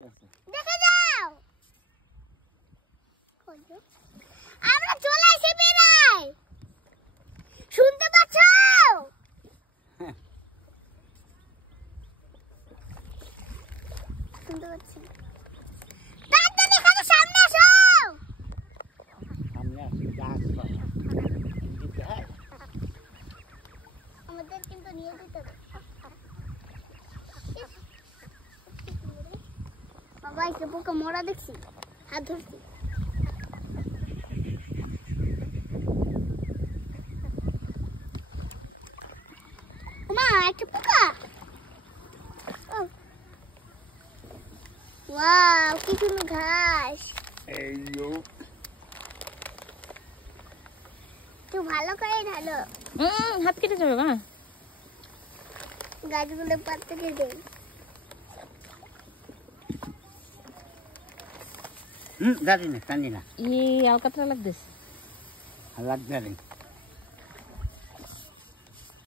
দেখে যাও আমরা চলে এসে বেরাই শুনতে পাচ্ছ শুনতে পাচ্ছি তাড়াতাড়ি এখানে সামনে আসো সামনে আসি গাছ দিতে হয় আমাদের কিন্তু নিয়ে যেতে হবে বাবা একটা পোকা মরা দেখছি হাত ধরছি মা একটা পোকা ওয়াও কি সুন্দর ঘাস এইও তুই ভালো করে ঢালো হাত কেটে যাবে মা গাছগুলো পাতা কেটে জানি না কান্দি না ই আলকাতরা লাগতেছে লাগবে